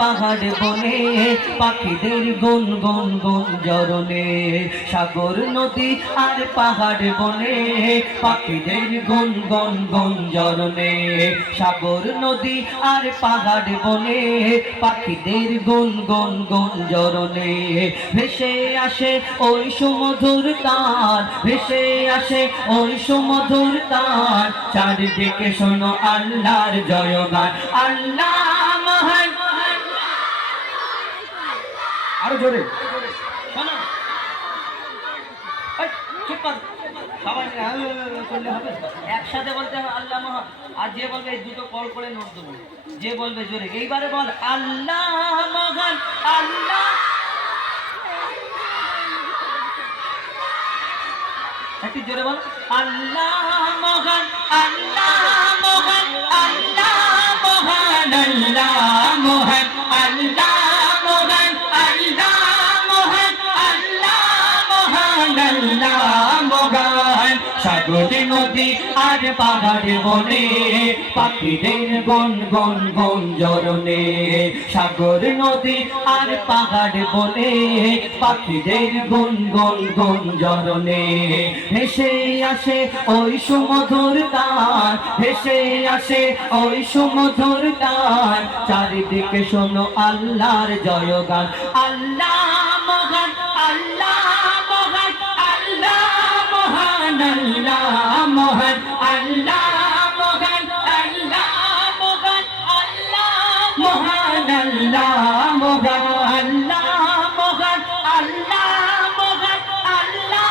পাহাড় বনে পাখিদের গুন গুন গুঞ্জরণে সাগর নদী আর পাহাড় বনে পাখিদের গুন গুন গুঞ্জরণে সাগর নদী আর পাহাড় বনে পাখিদের গুন গুন গুঞ্জরণে ভেসে আসে ওই সুমধুর তার ভেসে আসে ওই সুমধুর তার চারিদিকে শোনো আল্লাহর জয়গান আল্লাহ মহান আরো জোরে শোনো চুপ কর সবাই করলে হবে একসাথে বলতে হবে আল্লাহ মহান আর যে বলবে এই দুটো কল করে নোট দেবো যে বলবে জোরে এইবারে বল আল্লাহ মহান আল্লাহ একটু জোরে বল আল্লাহ মহান আল্লাহ মহান আল্লাহ মহান আল্লাহ মহান আল্লাহ মহান আল্লাহ মহান আল্লাহ মহান আল্লাহ মহান সাগর নদী আর পাহাড় বনে পাখিদের গন গন গুঞ্জরণে সাগর নদী আর পাহাড় বনে পাখিদের গুন গুন গুঞ্জরণে ভেসে আসে ওই সুমধুর তার ভেসে আসে ওই সুমধুর তার চারিদিকে শোনো আল্লাহর জয়গান আল্লাহ মহান আল্লাহ মহান আল্লাহ মহান আল্লাহ মহান আল্লাহ মহান আল্লাহ মহান আল্লাহ মহান আল্লাহ মহান আল্লাহ মহান আল্লাহ মহান আল্লাহ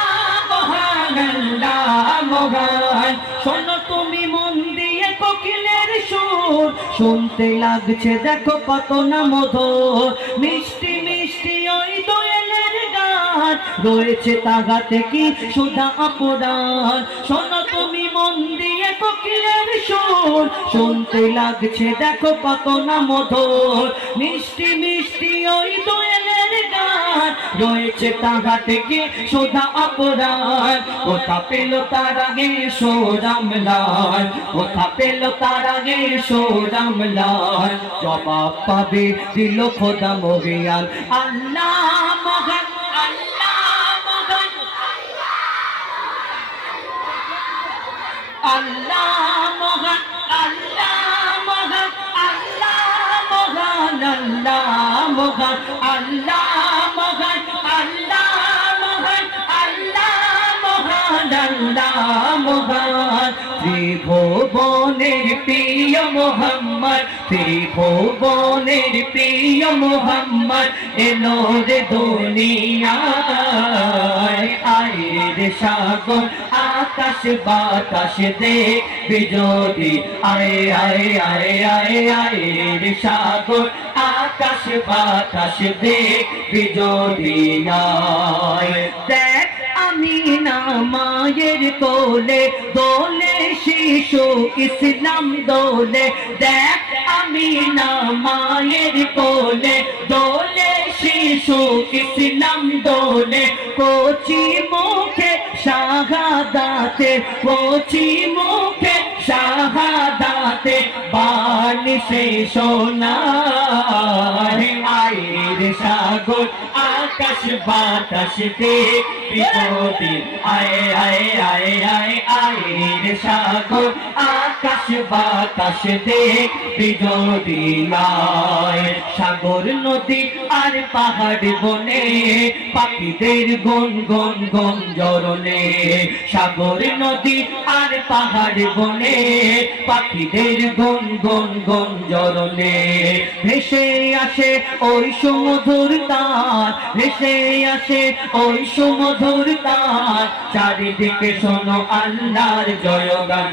মহান আল্লাহ মহান শোনো তুমি মন দিয়ে কোকিলের সুর শুনতে লাগছে দেখো কত না মধুর মিষ্টি মিষ্টি ওই দোয়েলের গান রয়েছে তাগাতে কি সুধা অপরাধ শোনো তুমি মন দিয়ে কোকিলের সুর শুনতে লাগছে দেখো কত না মধুর মিষ্টি মিষ্টি ওই দোয়েলের গান রয়েছে তাগাতে কি সুধা অপরাধ কোথা পেল তার আগে সোরামলাল কোথা পেল তার আগে সোরামলাল জবাব পাবে দিল খোদা মহিয়ান আল্লাহ মহান আল্লাহ মহান আল্লাহ মহান আল্লাহ মহান আল্লাহ মহান আল্লাহ মহান আল্লাহ মহান আল্লাহ মহান আল্লাহ মহান আল্লাহ মহান ত্রিভুবনের প্রিয় মোহাম্মদ ত্রিভুবনের প্রিয় মোহাম্মদ এলো রে দুনিয়ায় আয়ের সাগর আকাশ বাতাস দেখবি যদি আয় আয় আয় আয় আয়ের সাগর আকাশ বাতাস দেখবি যদি আয় দেখ আমিনা মায়ের কোলে দোলে শিশু ইসলাম দোলে দেখ আমিনা মায়ের কোলে দোলে শিশু ইসলাম দোলে কোচি মুখে শাহাদাতে কোচি মুখে শাহাদাতে বাণী সে শোনায় আয়ের সাগর আকাশ বাতাস দেখবি যদি আয় আয় আয় আয় আয়ের সাগর আকাশ বাতাস দেখবি যদি আয় সাগর নদী আর পাহাড় বনে পাখিদের গুন গুন গুঞ্জরণে সাগর নদী আর পাহাড় বনে পাখিদের গুন গুন গুঞ্জরণে ভেসে আসে ওই সুমধুর তার ভেসে আসে ওই সুমধুর তার চারিদিকে শোনো আল্লাহর জয়গান